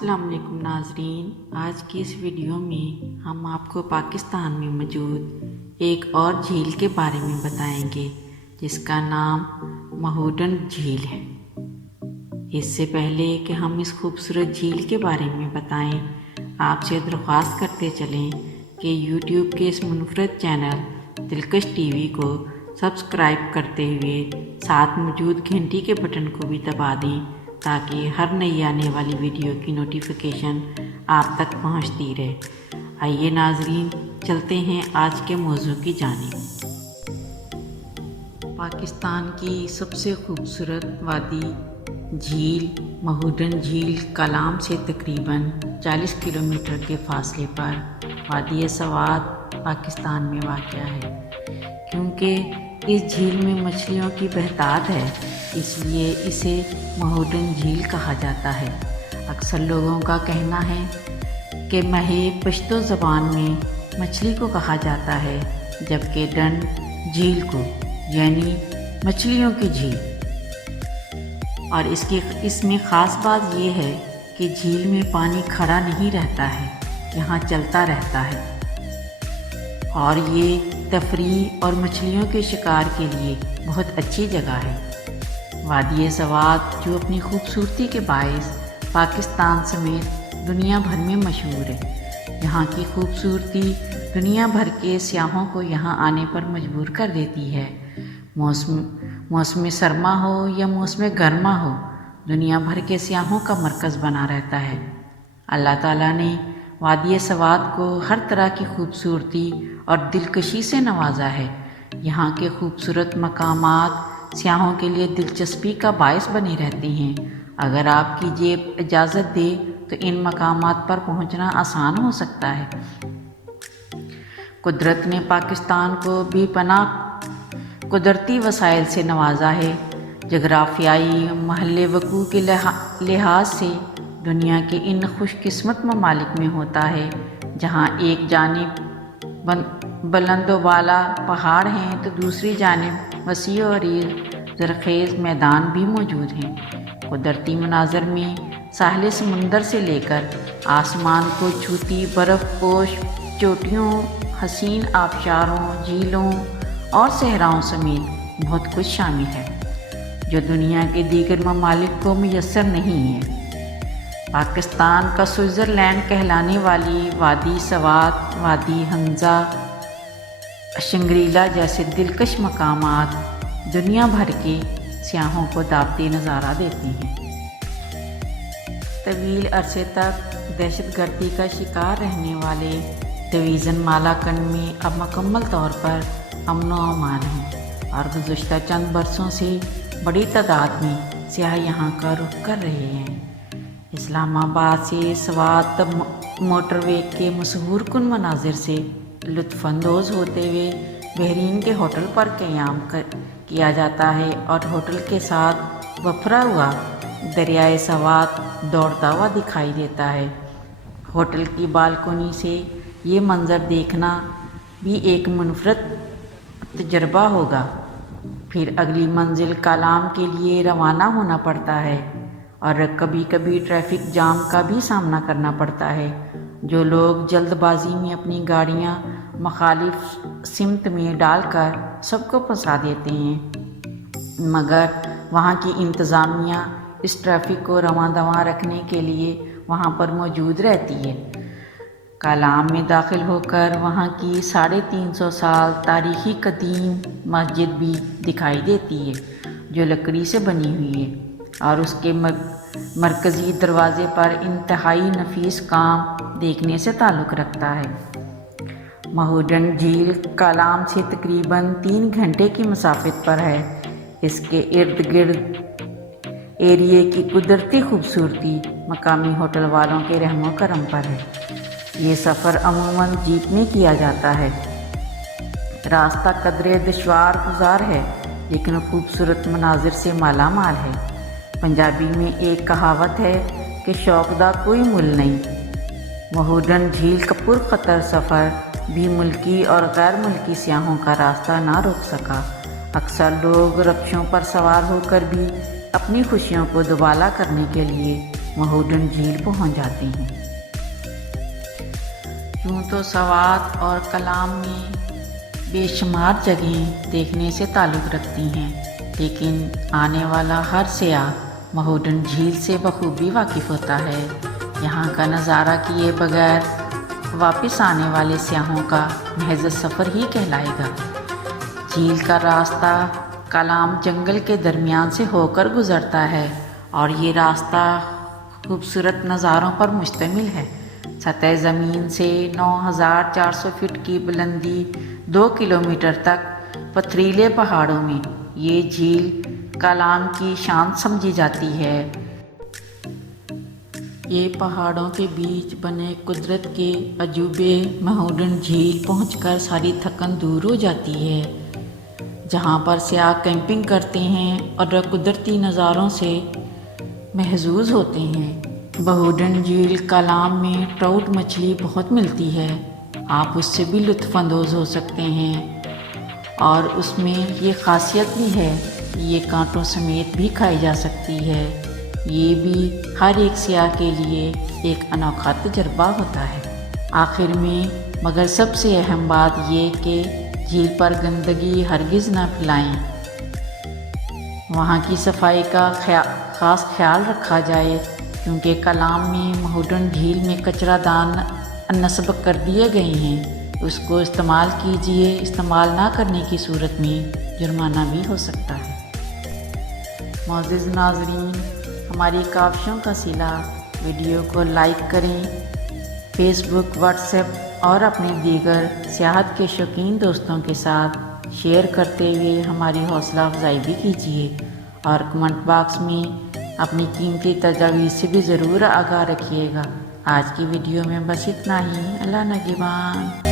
السلام علیکم ناظرین، آج کی اس ویڈیو میں ہم آپ کو پاکستان میں موجود ایک اور جھیل کے بارے میں بتائیں گے جس کا نام مہوڈن جھیل ہے۔ اس سے پہلے کہ ہم اس خوبصورت جھیل کے بارے میں بتائیں، آپ سے درخواست کرتے چلیں کہ یوٹیوب کے اس منفرد چینل دلکش ٹی وی کو سبسکرائب کرتے ہوئے ساتھ موجود گھنٹی کے بٹن کو بھی دبا دیں تاکہ ہر نئی آنے والی ویڈیو کی نوٹیفیکیشن آپ تک پہنچتی رہے۔ آئیے ناظرین، چلتے ہیں آج کے موضوع کی جانب۔ پاکستان کی سب سے خوبصورت وادی جھیل مہوڈن جھیل کالام سے تقریباً 40 کلومیٹر کے فاصلے پر وادی سوات پاکستان میں واقع ہے۔ کیونکہ اس جھیل میں مچھلیوں کی بہتات ہے، اس لیے اسے مہوڈن جھیل کہا جاتا ہے۔ اکثر لوگوں کا کہنا ہے کہ مہے پشتو زبان میں مچھلی کو کہا جاتا ہے، جبکہ ڈن جھیل کو یعنی مچھلیوں کی جھیل۔ اور اس میں خاص بات یہ ہے کہ جھیل میں پانی کھڑا نہیں رہتا ہے، یہاں چلتا رہتا ہے، اور یہ تفریح اور مچھلیوں کے شکار کے لیے بہت اچھی جگہ ہے۔ وادی سوات جو اپنی خوبصورتی کے باعث پاکستان سمیت دنیا بھر میں مشہور ہے۔ یہاں کی خوبصورتی دنیا بھر کے سیاحوں کو یہاں آنے پر مجبور کر دیتی ہے۔ موسم سرما ہو یا موسم گرما ہو، دنیا بھر کے سیاحوں کا مرکز بنا رہتا ہے۔ اللہ تعالیٰ نے وادی سوات کو ہر طرح کی خوبصورتی اور دلکشی سے نوازا ہے۔ یہاں کے خوبصورت مقامات سیاحوں کے لیے دلچسپی کا باعث بنے رہتے ہیں۔ اگر آپ کی جیب اجازت دے تو ان مقامات پر پہنچنا آسان ہو سکتا ہے۔ قدرت نے پاکستان کو بے پناہ قدرتی وسائل سے نوازا ہے۔ جغرافیائی محل وقوع کے لحاظ سے دنیا کے ان خوش قسمت ممالک میں ہوتا ہے جہاں ایک جانب بلند و بالا پہاڑ ہیں تو دوسری جانب وسیع و عریض زرخیز میدان بھی موجود ہیں۔ قدرتی مناظر میں ساحل سمندر سے لے کر آسمان کو چھوتی برف پوش چوٹیوں، حسین آبشاروں، جھیلوں اور صحراؤں سمیت بہت کچھ شامل ہے جو دنیا کے دیگر ممالک کو میسر نہیں ہے۔ پاکستان کا سوئٹزرلینڈ کہلانے والی وادی سوات، وادی حنزہ، شنگریلا جیسے دلکش مقامات دنیا بھر کے سیاحوں کو دعوتی نظارہ دیتے ہیں۔ طویل عرصے تک دہشت گردی کا شکار رہنے والے ڈویژن مالاکنڈ میں اب مکمل طور پر امن و امان ہے، اور گزشتہ چند برسوں سے بڑی تعداد میں سیاح یہاں کا رخ کر رہے ہیں۔ اسلام آباد سے سوات موٹر وے کے مسحور کن مناظر سے لطف اندوز ہوتے ہوئے بحرین کے ہوٹل پر قیام کیا جاتا ہے، اور ہوٹل کے ساتھ وفرا ہوا دریائے سوات دوڑتا ہوا دکھائی دیتا ہے۔ ہوٹل کی بالکونی سے یہ منظر دیکھنا بھی ایک منفرد تجربہ ہوگا۔ پھر اگلی منزل کالام کے لیے روانہ ہونا پڑتا ہے، اور کبھی کبھی ٹریفک جام کا بھی سامنا کرنا پڑتا ہے، جو لوگ جلد بازی میں اپنی گاڑیاں مخالف سمت میں ڈال کر سب کو پھنسا دیتے ہیں، مگر وہاں کی انتظامیہ اس ٹریفک کو رواں دواں رکھنے کے لیے وہاں پر موجود رہتی ہے۔ کالام میں داخل ہو کر وہاں کی 350 سال تاریخی قدیم مسجد بھی دکھائی دیتی ہے جو لکڑی سے بنی ہوئی ہے، اور اس کے مرکزی دروازے پر انتہائی نفیس کام دیکھنے سے تعلق رکھتا ہے۔ مہوڈن جھیل کالام سے تقریباً 3 گھنٹے کی مسافت پر ہے۔ اس کے ارد گرد ایریے کی قدرتی خوبصورتی مقامی ہوٹل والوں کے رحم و کرم پر ہے۔ یہ سفر عموماً جیپ میں کیا جاتا ہے۔ راستہ قدرے دشوار گزار ہے لیکن خوبصورت مناظر سے مالا مال ہے۔ پنجابی میں ایک کہاوت ہے کہ شوق دا کوئی مل نہیں۔ مہوڈن جھیل کا پرخطر سفر بھی ملکی اور غیر ملکی سیاحوں کا راستہ نہ روک سکا۔ اکثر لوگ رکشوں پر سوار ہو کر بھی اپنی خوشیوں کو دوبالا کرنے کے لیے مہوڈن جھیل پہنچ جاتے ہیں۔ یوں تو سوات اور کلام میں بے شمار جگہیں دیکھنے سے تعلق رکھتی ہیں، لیکن آنے والا ہر سیاح مہوڈن جھیل سے بخوبی واقف ہوتا ہے۔ یہاں کا نظارہ کیے بغیر واپس آنے والے سیاحوں کا محض سفر ہی کہلائے گا۔ جھیل کا راستہ کلام جنگل کے درمیان سے ہو کر گزرتا ہے اور یہ راستہ خوبصورت نظاروں پر مشتمل ہے۔ سطح زمین سے 9400 فٹ کی بلندی 2 کلومیٹر تک پتھریلے پہاڑوں میں یہ جھیل کلام کی شان سمجھی جاتی ہے۔ یہ پہاڑوں کے بیچ بنے قدرت کے عجوبے مہوڈن جھیل پہنچ کر ساری تھکن دور ہو جاتی ہے، جہاں پر سیاح کیمپنگ کرتے ہیں اور قدرتی نظاروں سے محظوظ ہوتے ہیں۔ مہوڈن جھیل کلام میں ٹراؤٹ مچھلی بہت ملتی ہے، آپ اس سے بھی لطف اندوز ہو سکتے ہیں، اور اس میں یہ خاصیت بھی ہے کہ یہ کانٹوں سمیت بھی کھائی جا سکتی ہے۔ یہ بھی ہر ایک سیاح کے لیے ایک انوکھا تجربہ ہوتا ہے۔ آخر میں مگر سب سے اہم بات یہ کہ جھیل پر گندگی ہرگز نہ پھیلائیں، وہاں کی صفائی کا خاص خیال رکھا جائے، کیونکہ کلام میں مہوڈن جھیل میں کچرا دان نصب کر دیے گئے ہیں، اس کو استعمال کیجیے۔ استعمال نہ کرنے کی صورت میں جرمانہ بھی ہو سکتا ہے۔ معزز ناظرین، ہماری کاوشوں کا صلہ ویڈیو کو لائک کریں، فیس بک، واٹس ایپ اور اپنے دیگر سیاحت کے شوقین دوستوں کے ساتھ شیئر کرتے ہوئے ہماری حوصلہ افزائی بھی کیجیے، اور کمنٹ باکس میں اپنی قیمتی تجاویز سے بھی ضرور آگاہ رکھیے گا۔ آج کی ویڈیو میں بس اتنا ہی۔ اللہ نگہبان۔